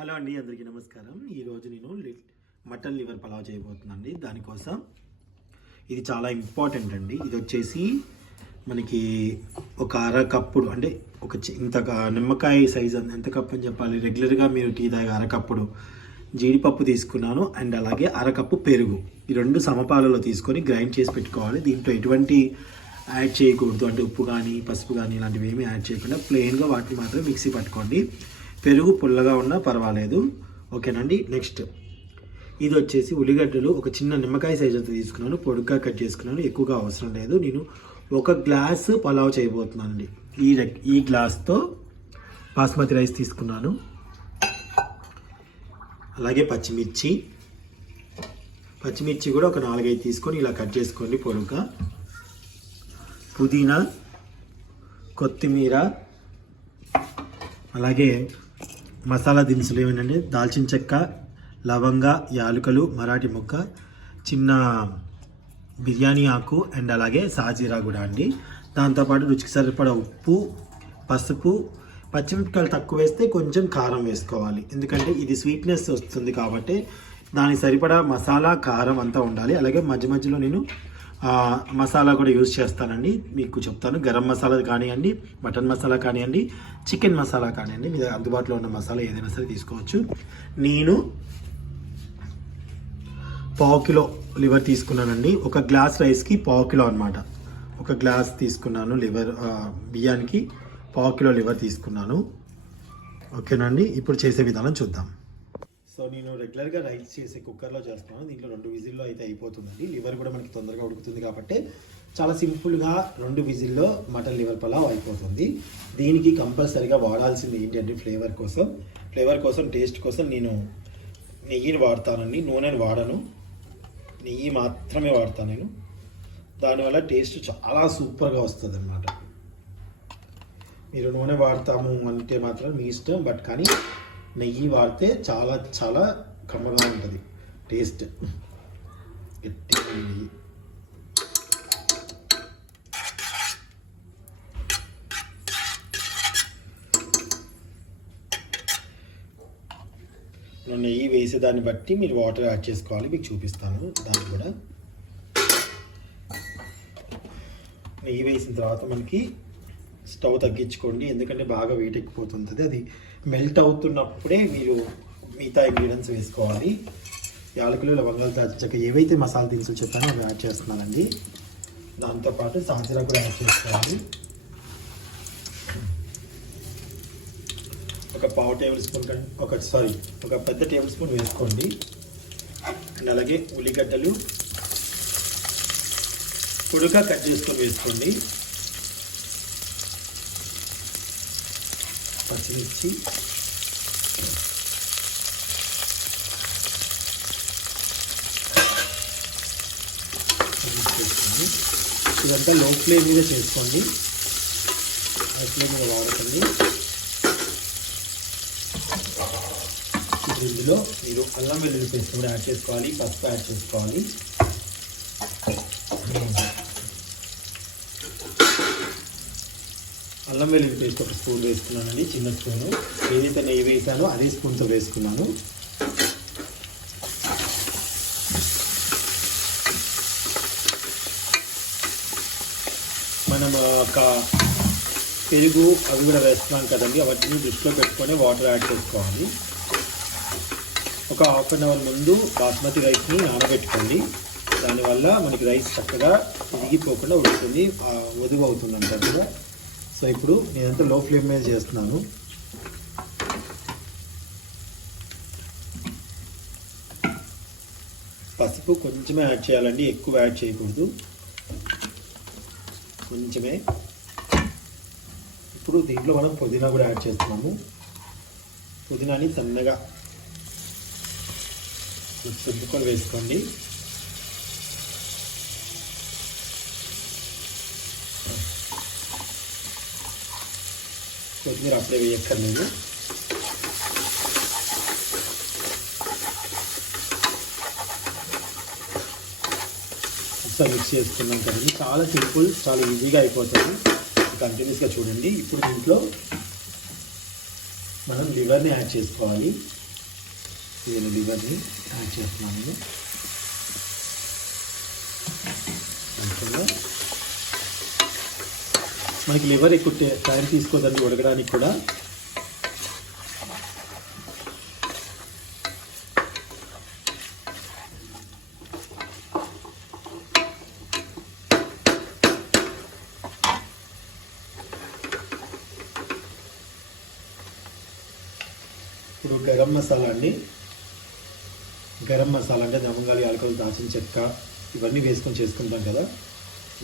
Hello అండి, అందరికీ నమస్కారం. ఈరోజు నేను మటన్ లివర్ పలావ్ చేయబోతున్నానండి. దానికోసం ఇది చాలా ఇంపార్టెంట్ అండి. ఇది వచ్చేసి మనకి ఒక అరకప్పుడు అంటే ఇంత నిమ్మకాయ సైజ్ ఎంత కప్పు అని చెప్పాలి. రెగ్యులర్గా మీరు టీ తాగే అరకప్పుడు జీడిపప్పు తీసుకున్నాను అండ్ అలాగే అరకప్పు పెరుగు. ఈ రెండు సమపాలలో తీసుకొని గ్రైండ్ చేసి పెట్టుకోవాలి. దీంట్లో ఎటువంటి యాడ్ చేయకూడదు, అంటే ఉప్పు కానీ పసుపు కానీ ఇలాంటివి ఏమీ యాడ్ చేయకుండా ప్లెయిన్గా వాటిని మాత్రం మిక్సీ పట్టుకోండి. పెరుగు పుల్లగా ఉన్నా పర్వాలేదు, ఓకేనండి. నెక్స్ట్ ఇది వచ్చేసి ఉల్లిగడ్డలు ఒక చిన్న నిమ్మకాయ సైజ్ అంతా తీసుకున్నాను, పొడుగ్గా కట్ చేసుకున్నాను, ఎక్కువగా అవసరం లేదు. నేను 1 గ్లాసు పలావ్ చేయబోతున్నాను అండి. ఈ గ్లాస్తో బాస్మతి రైస్ తీసుకున్నాను. అలాగే పచ్చిమిర్చి కూడా ఒక 4-5 తీసుకొని ఇలా కట్ చేసుకోండి పొడుగ్గా. పుదీనా, కొత్తిమీర, అలాగే మసాలా దినుసులు ఏమిటంటే దాల్చిన చెక్క, లవంగ, యాలకులు, మరాఠీ మొగ్గ, చిన్న బిర్యానీ ఆకు అండ్ అలాగే సాజీరా కూడా అండి. దాంతోపాటు రుచికి సరిపడా ఉప్పు, పసుపు, పచ్చిమిరపకాయలు తక్కువ వేస్తే కొంచెం కారం వేసుకోవాలి, ఎందుకంటే ఇది స్వీట్నెస్ వస్తుంది కాబట్టి దానికి సరిపడా మసాలా, కారం అంతా ఉండాలి. అలాగే మధ్య మధ్యలో నేను మసాలా కూడా యూజ్ చేస్తానండి, మీకు చెప్తాను. గరం మసాలా కానివ్వండి, మటన్ మసాలా కానివ్వండి, చికెన్ మసాలా కానివ్వండి, మీ అందుబాటులో ఉన్న మసాలా ఏదైనా సరే తీసుకోవచ్చు. నేను 1/2 కిలో లివర్ తీసుకున్నానండి. 1 గ్లాస్ రైస్కి 1/2 కిలో అనమాట. 1 గ్లాస్ తీసుకున్నాను లివర్, బియ్యానికి 1/2 కిలో లివర్ తీసుకున్నాను, ఓకేనండి. ఇప్పుడు చేసే విధానం చూద్దాం. సో నేను రెగ్యులర్గా రైస్ చేసే కుక్కర్లో చేస్తున్నాను. దీంట్లో 2 విజిల్లో అయితే అయిపోతుందండి. లివర్ కూడా మనకి తొందరగా ఉడుకుతుంది కాబట్టి చాలా సింపుల్గా 2 విజిల్లో మటన్ లివర్ పలావ్ అయిపోతుంది. దీనికి కంపల్సరీగా వాడాల్సింది ఏంటంటే ఫ్లేవర్ కోసం టేస్ట్ కోసం నేను నెయ్యిని వాడతానండి. నూనెని వాడను, నెయ్యి మాత్రమే వాడతాను నేను. దానివల్ల టేస్ట్ చాలా సూపర్గా వస్తుంది అన్నమాట. మీరు నూనె వాడతాము అంటే మాత్రం మీ ఇష్టం, బట్ కానీ నెయ్యి వాడితే చాలా చాలా కమ్మగా ఉంటుంది టేస్ట్. గట్టిగా నెయ్యి నెయ్యి వేసేదాన్ని బట్టి మీరు వాటర్ యాడ్ చేసుకోవాలి. మీకు చూపిస్తాను దాన్ని కూడా. నెయ్యి వేసిన తర్వాత మనకి స్టవ్ తగ్గించుకోండి, ఎందుకంటే బాగా వేటెక్కిపోతుంది. అది మెల్ట్ అవుతున్నప్పుడే మీరు మిగతా ఇంగ్రీడియంట్స్ వేసుకోవాలి. యాలకులు, లవంగాలు, దాల్చిన చెక్క ఏవైతే మసాలా దినుసులు చెప్పానో అవి యాడ్ చేస్తున్నానండి. దాంతోపాటు సాజీరా కూడా యాడ్ చేసుకోవాలి. ఒక 1/2 టేబుల్ స్పూన్ ఒక పెద్ద టేబుల్ స్పూన్ వేసుకోండి. అండ్ అలాగే ఉల్లిగడ్డలు పొడుగా కట్ చేసుకొని వేసుకోండి. పచ్చిమిర్చి, ఇదంతా లో ఫ్లేమ్ మీద చేసుకోండి, హై ఫ్లేమ్ మీద వాడకండి. ఇప్పుడు ఇందులో మీరు అల్లం వెల్లుల్లి పేస్ట్ కూడా యాడ్ చేసుకోవాలి, పసుపు యాడ్ చేసుకోవాలి. అల్లం వెల్లుల్లి పేస్ట్ 1 స్పూన్ వేసుకున్నానండి, చిన్న స్పూను. ఏదైతే నెయ్యి వేసానో అదే స్పూన్తో వేసుకున్నాను. మనం ఒక పెరుగు అవి కూడా వేస్తున్నాం కదండి, అవన్నీ దృష్టిలో పెట్టుకొని వాటర్ యాడ్ చేసుకోవాలి. ఒక 1/2 అవర్ ముందు బాస్మతి రైస్ని నానబెట్టుకోండి. దానివల్ల మనకి రైస్ చక్కగా ఇరిగిపోకుండా ఉడుకుతుంది, వదువు అవుతుంది అంటారు. సో ఇప్పుడు నేనంతా లో ఫ్లేమ్ మీద చేస్తున్నాను. పసుపు కొంచెమే యాడ్ చేయాలండి, ఎక్కువ యాడ్ చేయకూడదు, కొంచెమే. ఇప్పుడు దీంట్లో మనం పుదీనా కూడా యాడ్ చేస్తున్నాము. పుదీనాని సన్నగా రుద్దుకొని వేసుకోండి. కొత్తిమీర అప్పుడే వేయక్కర్లేదు. ఒకసారి మిక్స్ చేసుకున్నాం కదండి, చాలా సింపుల్, చాలా ఈజీగా అయిపోతుంది. కంటిన్యూస్గా చూడండి. ఇప్పుడు దీంట్లో మనం లివర్ని యాడ్ చేసుకోవాలి. నేను లివర్ని యాడ్ చేస్తున్నాను. మంచిగా మనకి లివర్ ఎక్కువ టైం తీసుకోదండి ఉడకడానికి కూడా. ఇప్పుడు గరం మసాలా అండి. గరం మసాలా అంటే లవంగాలు, యాలకులు, దాల్చిన చెక్క ఇవన్నీ వేసుకొని చేసుకుంటాం కదా,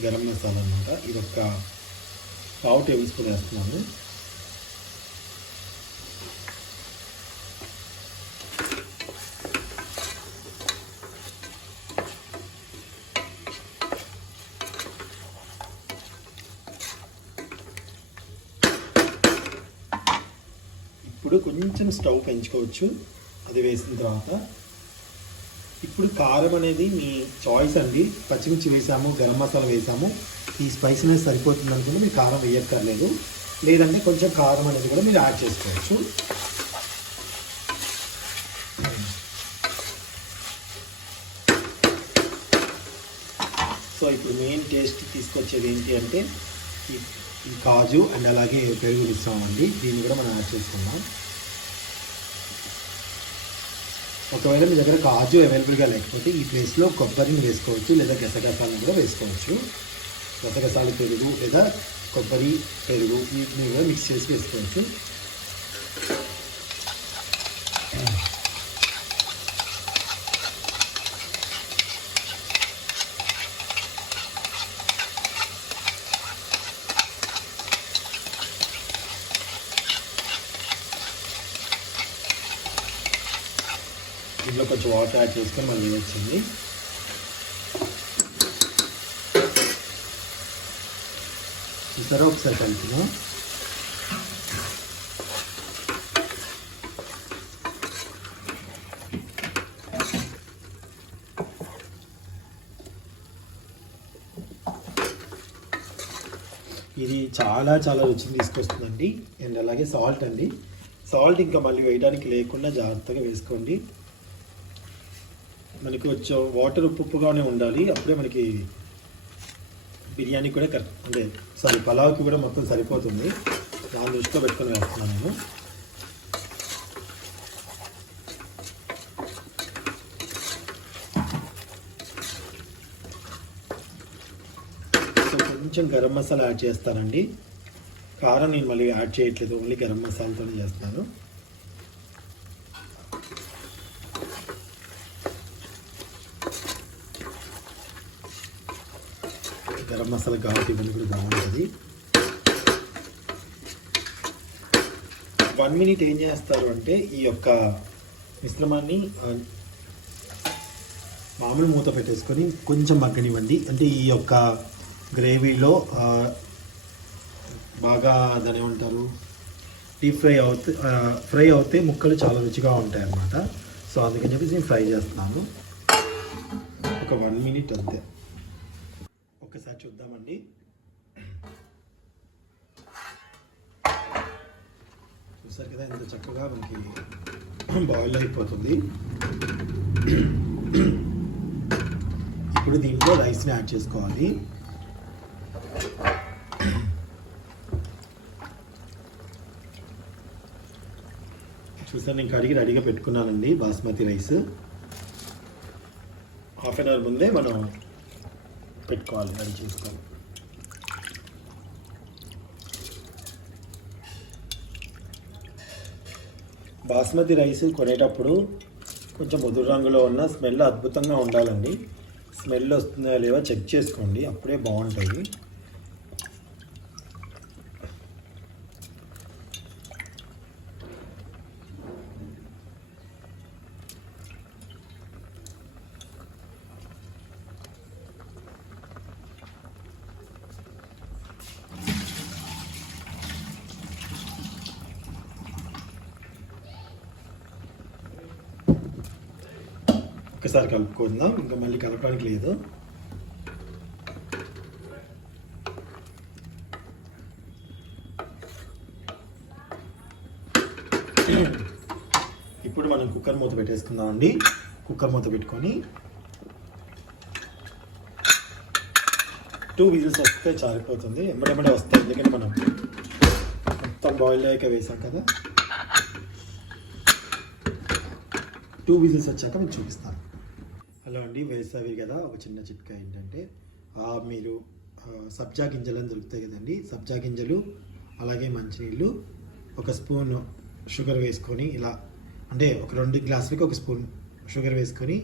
గరం మసాలా అనమాట. ఇది ఒక 1/2 టేబుల్ స్పూన్ వేస్తున్నాను. ఇప్పుడు కొంచెం స్టవ్ పెంచుకోవచ్చు అది వేసిన తర్వాత. ఇప్పుడు కారం అనేది మీ చాయిస్ అండి. పచ్చిమిర్చి వేసాము, గరం మసాలా వేసాము, ఈ స్పైసీనెస్ సరిపోతుంది అనుకుంటే మీరు కారం వేయక్కర్లేదు. లేదంటే కొంచెం కారం అనేది కూడా మీరు యాడ్ చేసుకోవచ్చు. సో ఇప్పుడు మెయిన్ టేస్ట్ తీసుకొచ్చేది ఏంటి అంటే ఈ కాజు అండ్ అలాగే పెరుగు ఇస్తామండి. దీన్ని కూడా మనం యాడ్ చేసుకుందాం. ఒకవేళ మీ దగ్గర కాజు అవైలబుల్గా లేకపోతే ఈ ప్లేస్లో కొబ్బరిని వేసుకోవచ్చు, లేదా గసగసాలను కూడా వేసుకోవచ్చు. గసగసాలు పెరుగు లేదా కొబ్బరి పెరుగు వీటిని కూడా మిక్స్ చేసి వేసుకోవచ్చు. ఇందులో కొంచెం వాటర్ యాడ్ చేసుకొని మళ్ళీ వచ్చింది. చూసారా, ఒకసారి కలుపుదాం. ఇది చాలా చాలా రుచిని తీసుకొస్తుందండి. అండ్ అలాగే సాల్ట్ అండి. సాల్ట్ ఇంకా మళ్ళీ వేయడానికి లేకుండా జాగ్రత్తగా వేసుకోండి. మనకి కొంచెం వాటర్ ఉప్పుగానే ఉండాలి, అప్పుడే మనకి బిర్యానీ కూడా కరెక్ట్ అంటే పలావ్కి కూడా మొత్తం సరిపోతుంది. దాని దృష్టిలో పెట్టుకొని వేస్తున్నాను నేను. సో కొంచెం గరం మసాలా యాడ్ చేస్తానండి. కారం నేను మళ్ళీ యాడ్ చేయట్లేదు, ఓన్లీ గరం మసాలాతోనే చేస్తాను. గరం మసాలా ఘాటు ఇవన్నీ కూడా బాగుంటుంది. 1 మినిట్ ఏం చేస్తారు అంటే ఈ యొక్క మిశ్రమాన్ని మామూలు మూత పెట్టేసుకొని కొంచెం మగ్గనివ్వండి. అంటే ఈ యొక్క గ్రేవీలో బాగా దాని ఏమంటారు డీప్ ఫ్రై అవుతే ముక్కలు చాలా రుచిగా ఉంటాయి అన్నమాట. సో అందుకని చెప్పేసి నేను ఫ్రై చేస్తున్నాను. ఒక 1 మినిట్ అంతే. ఒకసారి చూద్దామండి. చూసారు కదా ఎంత చక్కగా మనకి బాయిల్ అయిపోతుంది. ఇప్పుడు దీంట్లో రైస్ని యాడ్ చేసుకోవాలి. చూసాను, నేను కడిగి రెడీగా పెట్టుకున్నానండి basmati rice. Half an hour ముందే మనం పెట్టుకోవాలి, రెడీ చేసుకోవాలి. బాస్మతి రైస్ కొనేటప్పుడు కొంచెం ముదురు రంగులో ఉన్న స్మెల్ అద్భుతంగా ఉండాలండి. స్మెల్ వస్తుందా లేవో చెక్ చేసుకోండి, అప్పుడే బాగుంటుంది. ఒకసారి కలుపుకుందాం, ఇంకా మళ్ళీ కలపడానికి లేదు. ఇప్పుడు ఇప్పుడు మనం కుక్కర్ మూత పెట్టేసుకుందామండి. కుక్కర్ మూత పెట్టుకొని 2 విజిల్స్ వస్తే చాలిపోతుంది. ఎంబడెంబడే వస్తాయి, ఎందుకంటే మనం మొత్తం బాయిల్ అయ్యాక వేసాం కదా. 2 విజిల్స్ వచ్చాక మీకు చూపిస్తాను. హలో అండి, వేసావి కదా. ఒక చిన్న చిట్కా ఏంటంటే మీరు సబ్జా గింజలు అని దొరుకుతాయి కదండి, సబ్జా గింజలు అలాగే మంచినీళ్ళు, ఒక స్పూన్ షుగర్ వేసుకొని ఇలా, అంటే ఒక 2 గ్లాసులకి 1 స్పూన్ షుగర్ వేసుకొని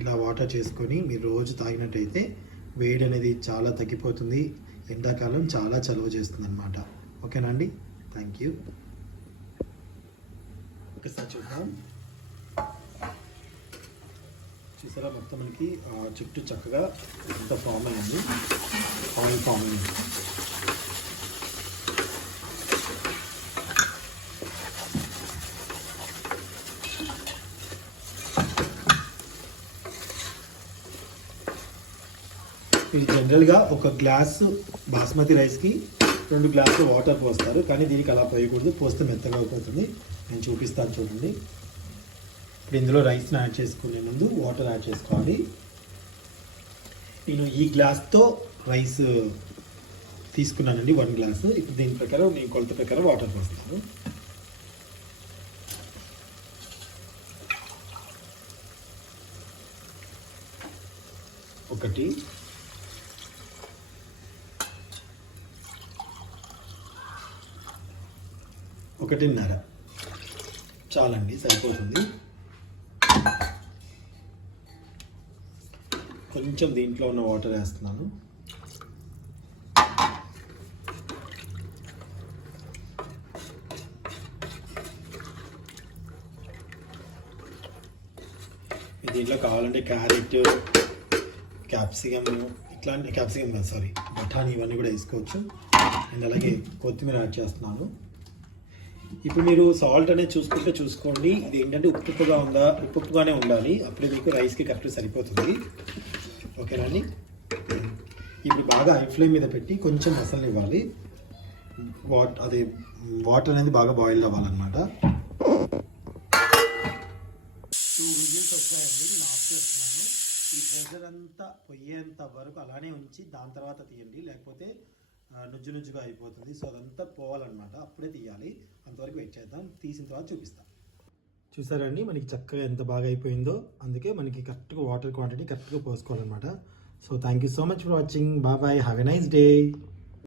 ఇలా వాటర్ చేసుకొని మీరు రోజు తాగినట్టయితే వేడి అనేది చాలా తగ్గిపోతుంది. ఎండాకాలం చాలా చలువ చేస్తుంది అన్నమాట. ఓకేనా అండి, థ్యాంక్ యూ. ఒకసారి చూద్దాం. చూసారా, మొత్తం మనకి చుట్టూ చక్కగా అంత ఫామ్ అయింది, ఆయిల్ ఫామ్ అయింది. ఇది జనరల్గా ఒక గ్లాసు బాస్మతి రైస్కి 2 గ్లాసులు వాటర్ పోస్తారు, కానీ దీనికి అలా పోయకూడదు, పోస్తే మెత్తగా అయిపోతుంది. నేను చూపిస్తాను చూడండి. ఇప్పుడు ఇందులో రైస్ని యాడ్ చేసుకునే ముందు వాటర్ యాడ్ చేసుకోవాలి. నేను ఈ గ్లాస్తో రైస్ తీసుకున్నానండి, 1 గ్లాసు. ఇప్పుడు దీని ప్రకారం నేను కొలత ప్రకారం వాటర్ పోస్తాను. ఒకటి, ఒకటిన్నర చాలండి, సరిపోతుంది. కొంచెం దీంట్లో ఉన్న వాటర్ వేస్తున్నాను. దీంట్లో కావాలంటే క్యారెట్, క్యాప్సికమ్, ఇట్లాంటి క్యాప్సికమ్ కాదు సారీ బఠానీ, ఇవన్నీ కూడా వేసుకోవచ్చు. అండ్ అలాగే కొత్తిమీర యాడ్ చేస్తున్నాను. ఇప్పుడు మీరు సాల్ట్ అనేది చూసుకోండి. ఇది ఏంటంటే ఉప్పుగానే ఉండాలి, అప్పుడే మీకు రైస్కి కరెక్ట్ సరిపోతుంది. ఓకేనా అండి. ఇప్పుడు బాగా హై ఫ్లేమ్ మీద పెట్టి కొంచెం మసాలా ఇవ్వాలి. వాటర్ అనేది బాగా బాయిల్ అవ్వాలన్నమాట. 2 విజిల్స్ వచ్చాయండి, నేను ఆఫ్ చేస్తున్నాను. ఈ ప్రెషర్ అంతా పోయేంత వరకు అలానే ఉంచి దాని తర్వాత తీయండి, లేకపోతే నుజ్జుగా అయిపోతుంది. సో అదంతా పోవాలన్నమాట, అప్పుడే తీయాలి. అంతవరకు వెయిట్ చేద్దాం, తీసిన తర్వాత చూపిస్తాం. చూసారండి, మనకి చక్కగా ఎంత బాగా అయిపోయిందో. అందుకే మనకి కరెక్ట్గా వాటర్ క్వాంటిటీ కరెక్ట్గా పోసుకోవాలన్నమాట. So thank you so much for watching. Bye bye, have a nice day.